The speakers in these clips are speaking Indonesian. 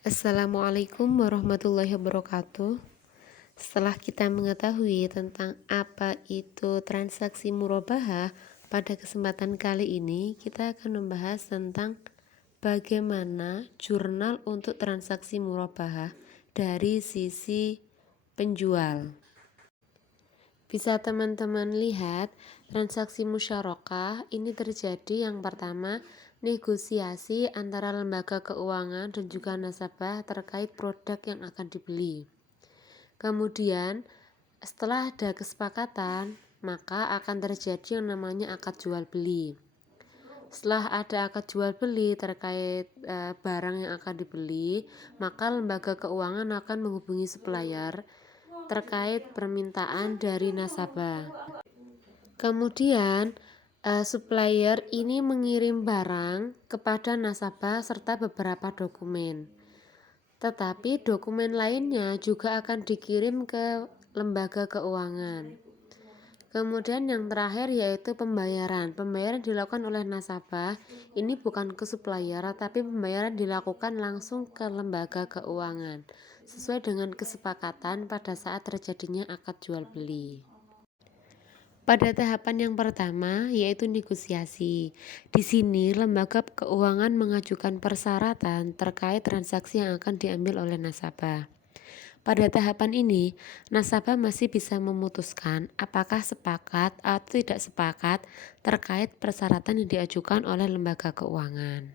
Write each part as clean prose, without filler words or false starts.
Assalamualaikum warahmatullahi wabarakatuh. Setelah kita mengetahui tentang apa itu transaksi murabahah, pada kesempatan kali ini kita akan membahas tentang bagaimana jurnal untuk transaksi murabahah dari sisi penjual. Bisa teman-teman lihat, transaksi musyarakah ini terjadi yang pertama, negosiasi antara lembaga keuangan dan juga nasabah terkait produk yang akan dibeli. Kemudian, setelah ada kesepakatan, maka akan terjadi yang namanya akad jual beli. Setelah ada akad jual beli terkait barang yang akan dibeli, maka lembaga keuangan akan menghubungi supplier terkait permintaan dari nasabah. Kemudian supplier ini mengirim barang kepada nasabah serta beberapa dokumen. Tetapi dokumen lainnya juga akan dikirim ke lembaga keuangan. Kemudian yang terakhir yaitu pembayaran. Pembayaran dilakukan oleh nasabah, ini bukan ke supplier, tapi pembayaran dilakukan langsung ke lembaga keuangan sesuai dengan kesepakatan pada saat terjadinya akad jual beli. Pada tahapan yang pertama yaitu negosiasi. Di sini lembaga keuangan mengajukan persyaratan terkait transaksi yang akan diambil oleh nasabah. Pada tahapan ini, nasabah masih bisa memutuskan apakah sepakat atau tidak sepakat terkait persyaratan yang diajukan oleh lembaga keuangan.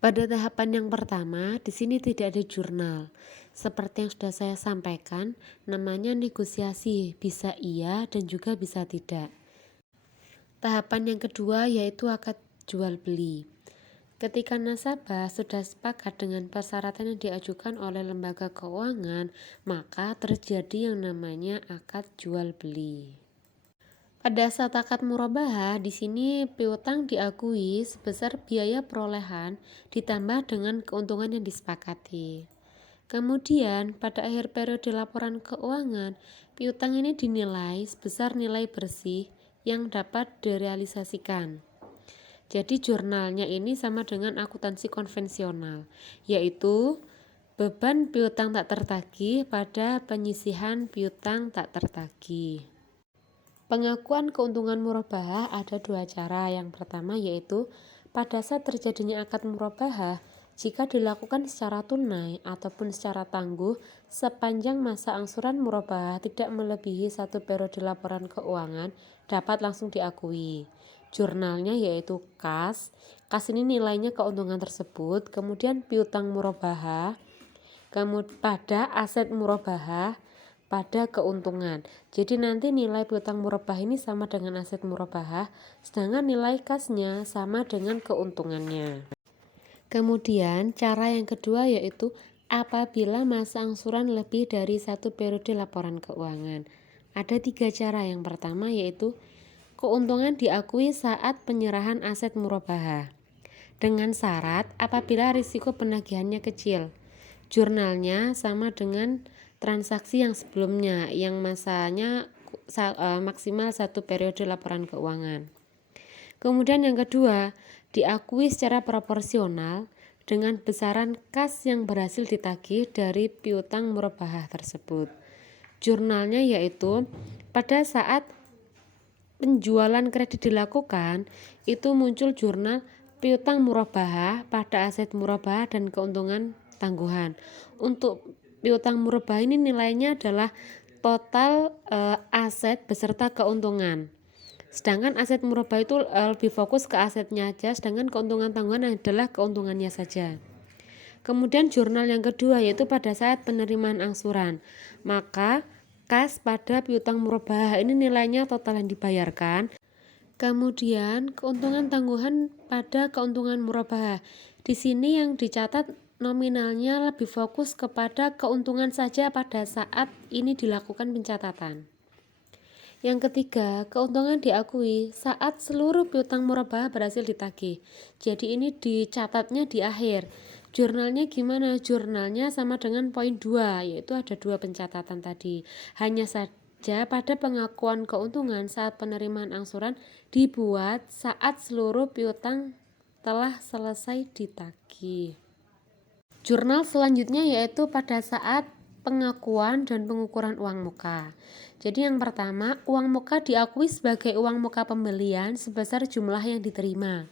Pada tahapan yang pertama, di sini tidak ada jurnal. Seperti yang sudah saya sampaikan, namanya negosiasi, bisa iya dan juga bisa tidak. Tahapan yang kedua yaitu akad jual beli. Ketika nasabah sudah sepakat dengan persyaratan yang diajukan oleh lembaga keuangan, maka terjadi yang namanya akad jual beli. Pada saat akad murabahah, di sini piutang diakui sebesar biaya perolehan ditambah dengan keuntungan yang disepakati. Kemudian, pada akhir periode laporan keuangan, piutang ini dinilai sebesar nilai bersih yang dapat direalisasikan. Jadi jurnalnya ini sama dengan akuntansi konvensional, yaitu beban piutang tak tertagih pada penyisihan piutang tak tertagih. Pengakuan keuntungan murabahah ada dua cara. Yang pertama yaitu pada saat terjadinya akad murabahah, jika dilakukan secara tunai ataupun secara tangguh sepanjang masa angsuran murabahah tidak melebihi 1 periode laporan keuangan, dapat langsung diakui. Jurnalnya yaitu kas. Kas ini nilainya keuntungan tersebut, kemudian piutang murabahah, kemudian pada aset murabahah, pada keuntungan. Jadi nanti nilai piutang murabahah ini sama dengan aset murabahah, sedangkan nilai kasnya sama dengan keuntungannya. Kemudian cara yang kedua yaitu apabila masa angsuran lebih dari 1 periode laporan keuangan. Ada 3 cara. Yang pertama yaitu keuntungan diakui saat penyerahan aset murabahah dengan syarat apabila risiko penagihannya kecil. Jurnalnya sama dengan transaksi yang sebelumnya yang masanya maksimal 1 periode laporan keuangan. Kemudian yang kedua, diakui secara proporsional dengan besaran kas yang berhasil ditagih dari piutang murabahah tersebut. Jurnalnya yaitu pada saat penjualan kredit dilakukan, itu muncul jurnal piutang murabahah pada aset murabahah dan keuntungan tangguhan. Untuk piutang murabahah ini nilainya adalah total aset beserta keuntungan. Sedangkan aset murabahah itu lebih fokus ke asetnya aja, sedangkan keuntungan tangguhan adalah keuntungannya saja. Kemudian jurnal yang kedua yaitu pada saat penerimaan angsuran. Maka kas pada piutang murabahah ini nilainya total yang dibayarkan. Kemudian keuntungan tangguhan pada keuntungan murabahah. Di sini yang dicatat nominalnya lebih fokus kepada keuntungan saja pada saat ini dilakukan pencatatan. Yang ketiga, keuntungan diakui saat seluruh piutang murabahah berhasil ditagih. Jadi ini dicatatnya di akhir. Jurnalnya gimana? Jurnalnya sama dengan poin 2, yaitu ada 2 pencatatan tadi. Hanya saja pada pengakuan keuntungan saat penerimaan angsuran dibuat saat seluruh piutang telah selesai ditagih. Jurnal selanjutnya yaitu pada saat pengakuan dan pengukuran uang muka. Jadi yang pertama, uang muka diakui sebagai uang muka pembelian sebesar jumlah yang diterima.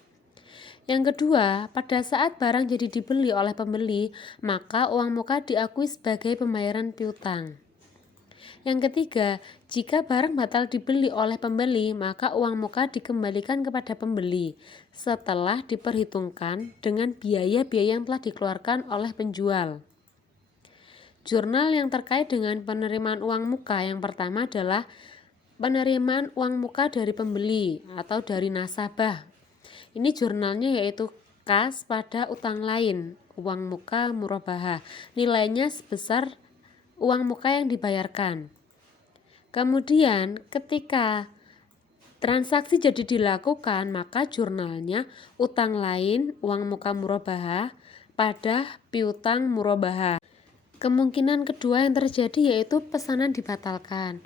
Yang kedua, pada saat barang jadi dibeli oleh pembeli, maka uang muka diakui sebagai pembayaran piutang. Yang ketiga, jika barang batal dibeli oleh pembeli, maka uang muka dikembalikan kepada pembeli setelah diperhitungkan dengan biaya-biaya yang telah dikeluarkan oleh penjual. Jurnal yang terkait dengan penerimaan uang muka yang pertama adalah penerimaan uang muka dari pembeli atau dari nasabah. Ini jurnalnya yaitu kas pada utang lain, uang muka murabahah. Nilainya sebesar uang muka yang dibayarkan. Kemudian ketika transaksi jadi dilakukan, maka jurnalnya utang lain, uang muka murabahah pada piutang murabahah. Kemungkinan kedua yang terjadi yaitu pesanan dibatalkan.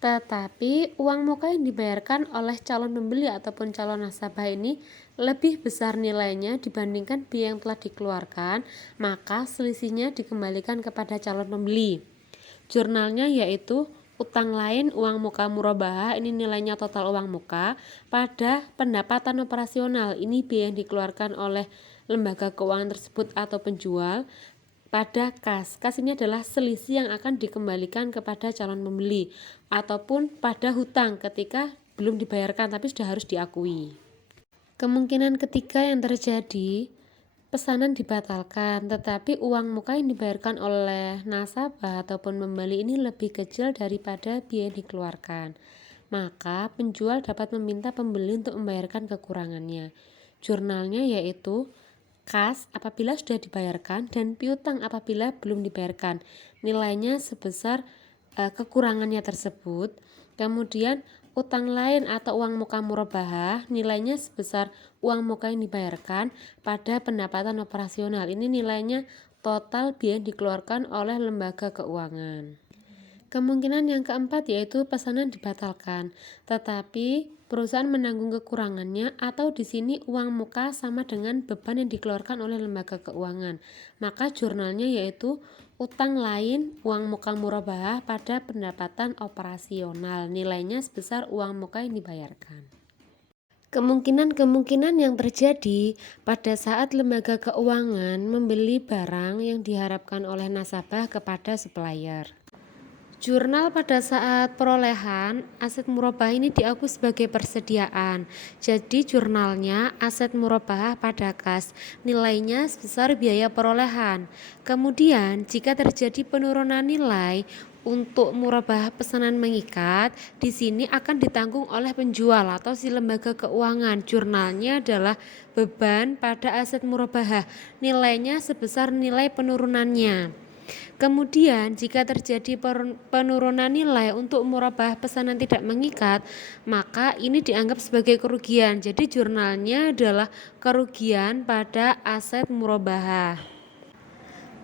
Tetapi uang muka yang dibayarkan oleh calon pembeli ataupun calon nasabah ini lebih besar nilainya dibandingkan biaya yang telah dikeluarkan, maka selisihnya dikembalikan kepada calon pembeli. Jurnalnya yaitu utang lain uang muka murabahah, ini nilainya total uang muka pada pendapatan operasional, ini biaya yang dikeluarkan oleh lembaga keuangan tersebut atau penjual pada kas. Kas ini adalah selisih yang akan dikembalikan kepada calon pembeli ataupun pada hutang ketika belum dibayarkan tapi sudah harus diakui. Kemungkinan ketiga yang terjadi, pesanan dibatalkan tetapi uang muka yang dibayarkan oleh nasabah ataupun pembeli ini lebih kecil daripada biaya yang dikeluarkan. Maka penjual dapat meminta pembeli untuk membayarkan kekurangannya. Jurnalnya yaitu kas apabila sudah dibayarkan dan piutang apabila belum dibayarkan. Nilainya sebesar kekurangannya tersebut. Kemudian utang lain atau uang muka murabahah, nilainya sebesar uang muka yang dibayarkan pada pendapatan operasional. Ini nilainya total biaya yang dikeluarkan oleh lembaga keuangan. Kemungkinan yang keempat yaitu pesanan dibatalkan, tetapi perusahaan menanggung kekurangannya atau di sini uang muka sama dengan beban yang dikeluarkan oleh lembaga keuangan. Maka jurnalnya yaitu utang lain uang muka murabahah pada pendapatan operasional. Nilainya sebesar uang muka yang dibayarkan. Kemungkinan-kemungkinan yang terjadi pada saat lembaga keuangan membeli barang yang diharapkan oleh nasabah kepada supplier. Jurnal pada saat perolehan aset murabahah ini diakui sebagai persediaan. Jadi jurnalnya aset murabahah pada kas, nilainya sebesar biaya perolehan. Kemudian jika terjadi penurunan nilai untuk murabahah pesanan mengikat, di sini akan ditanggung oleh penjual atau si lembaga keuangan. Jurnalnya adalah beban pada aset murabahah, nilainya sebesar nilai penurunannya. Kemudian jika terjadi penurunan nilai untuk murabahah pesanan tidak mengikat, maka ini dianggap sebagai kerugian. Jadi jurnalnya adalah kerugian pada aset murabahah.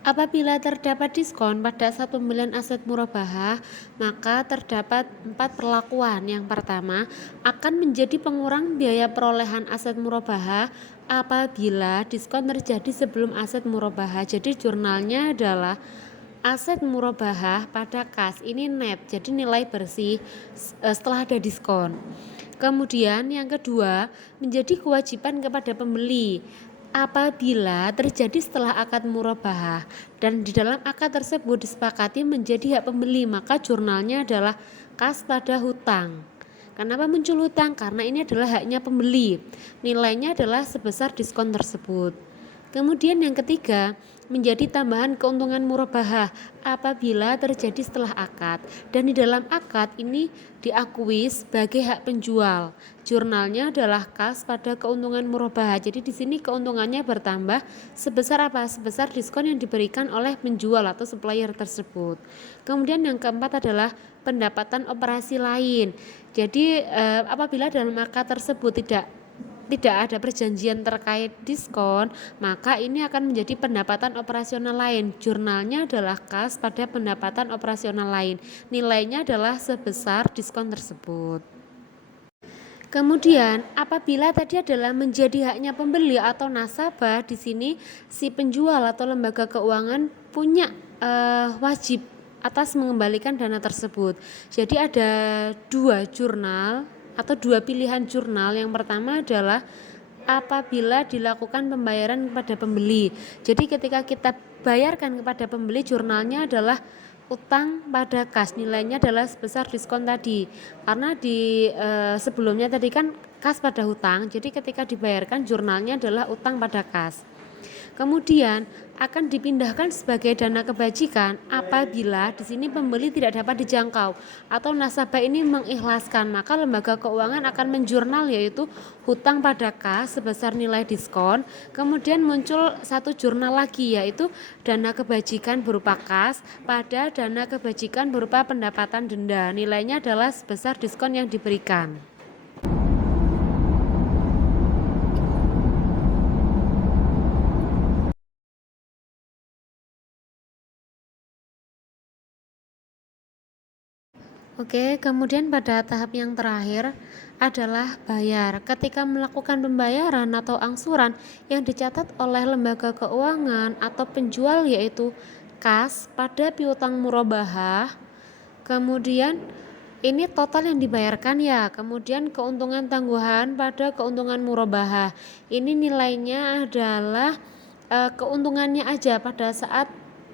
Apabila terdapat diskon pada saat pembelian aset murabahah, maka terdapat 4 perlakuan. Yang pertama, akan menjadi pengurang biaya perolehan aset murabahah apabila diskon terjadi sebelum aset murabahah. Jadi jurnalnya adalah aset murabahah pada kas, ini net, jadi nilai bersih setelah ada diskon. Kemudian yang kedua, menjadi kewajiban kepada pembeli apabila terjadi setelah akad murabahah dan di dalam akad tersebut disepakati menjadi hak pembeli, maka jurnalnya adalah kas pada hutang. Kenapa muncul hutang? Karena ini adalah haknya pembeli. Nilainya adalah sebesar diskon tersebut. Kemudian yang ketiga, menjadi tambahan keuntungan murabahah apabila terjadi setelah akad dan di dalam akad ini diakui sebagai hak penjual. Jurnalnya adalah kas pada keuntungan murabahah. Jadi di sini keuntungannya bertambah sebesar apa? Sebesar diskon yang diberikan oleh penjual atau supplier tersebut. Kemudian yang keempat adalah pendapatan operasi lain. Jadi apabila dalam akad tersebut tidak ada perjanjian terkait diskon, maka ini akan menjadi pendapatan operasional lain. Jurnalnya adalah kas pada pendapatan operasional lain. Nilainya adalah sebesar diskon tersebut. Kemudian, apabila tadi adalah menjadi haknya pembeli atau nasabah, di sini si penjual atau lembaga keuangan punya wajib atas mengembalikan dana tersebut. Jadi ada dua jurnal atau dua pilihan jurnal. Yang pertama adalah apabila dilakukan pembayaran kepada pembeli. Jadi ketika kita bayarkan kepada pembeli, jurnalnya adalah utang pada kas, nilainya adalah sebesar diskon tadi. Karena di sebelumnya tadi kan kas pada hutang, jadi ketika dibayarkan jurnalnya adalah utang pada kas. Kemudian akan dipindahkan sebagai dana kebajikan apabila di sini pembeli tidak dapat dijangkau atau nasabah ini mengikhlaskan, maka lembaga keuangan akan menjurnal yaitu hutang pada kas sebesar nilai diskon. Kemudian muncul satu jurnal lagi yaitu dana kebajikan berupa kas pada dana kebajikan berupa pendapatan denda. Nilainya adalah sebesar diskon yang diberikan. Oke, kemudian pada tahap yang terakhir adalah bayar. Ketika melakukan pembayaran atau angsuran yang dicatat oleh lembaga keuangan atau penjual yaitu kas pada piutang murabahah, kemudian ini total yang dibayarkan ya, kemudian keuntungan tangguhan pada keuntungan murabahah. Ini nilainya adalah keuntungannya aja pada saat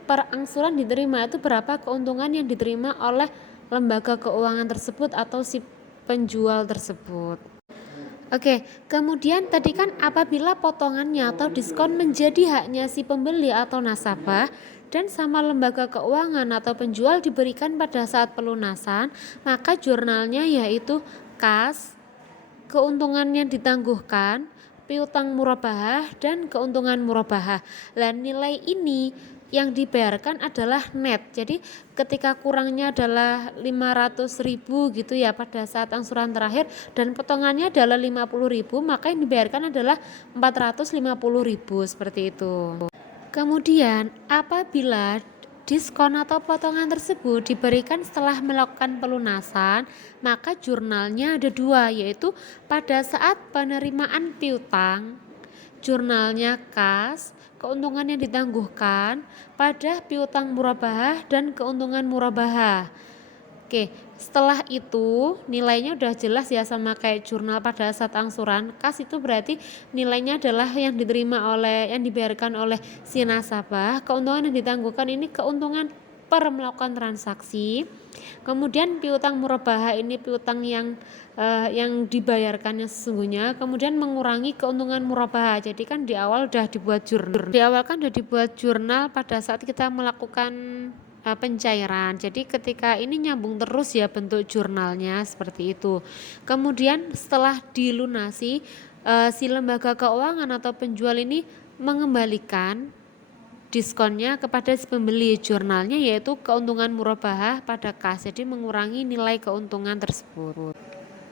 perangsuran diterima itu berapa keuntungan yang diterima oleh lembaga keuangan tersebut atau si penjual tersebut. Oke, kemudian tadi kan apabila potongannya atau diskon menjadi haknya si pembeli atau nasabah dan sama lembaga keuangan atau penjual diberikan pada saat pelunasan, maka jurnalnya yaitu kas, keuntungan yang ditangguhkan, piutang murabahah, dan keuntungan murabahah. Dan nilai ini yang dibayarkan adalah net. Jadi ketika kurangnya adalah 500.000 gitu ya pada saat angsuran terakhir dan potongannya adalah 50.000, maka yang dibayarkan adalah 450.000 seperti itu. Kemudian apabila diskon atau potongan tersebut diberikan setelah melakukan pelunasan, maka jurnalnya ada dua, yaitu pada saat penerimaan piutang, jurnalnya kas, keuntungan yang ditangguhkan pada piutang murabahah dan keuntungan murabahah. Oke, setelah itu nilainya udah jelas ya sama kayak jurnal pada saat angsuran. Kas itu berarti nilainya adalah yang diterima oleh, yang dibayarkan oleh si nasabah. Keuntungan yang ditangguhkan ini keuntungan per melakukan transaksi. Kemudian piutang murabahah ini piutang yang dibayarkannya sesungguhnya. Kemudian mengurangi keuntungan murabahah. Jadi kan di awal udah dibuat jurnal. Di awal kan udah dibuat jurnal pada saat kita melakukan pencairan. Jadi ketika ini nyambung terus ya bentuk jurnalnya seperti itu. Kemudian setelah dilunasi si lembaga keuangan atau penjual ini mengembalikan diskonnya kepada si pembeli, jurnalnya yaitu keuntungan murabahah pada kas. Jadi mengurangi nilai keuntungan tersebut.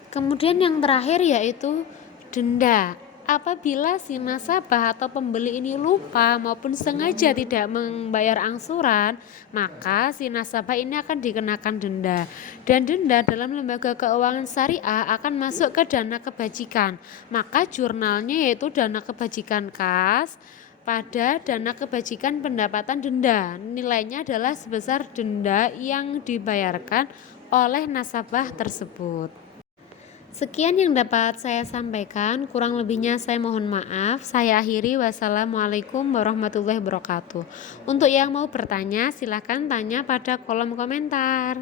Kemudian yang terakhir yaitu denda. Apabila si nasabah atau pembeli ini lupa maupun sengaja tidak membayar angsuran, maka si nasabah ini akan dikenakan denda. Dan denda dalam lembaga keuangan syariah akan masuk ke dana kebajikan. Maka jurnalnya yaitu dana kebajikan kas pada dana kebajikan pendapatan denda. Nilainya adalah sebesar denda yang dibayarkan oleh nasabah tersebut. Sekian yang dapat saya sampaikan, kurang lebihnya saya mohon maaf. Saya akhiri, wassalamualaikum warahmatullahi wabarakatuh. Untuk yang mau bertanya, silakan tanya pada kolom komentar.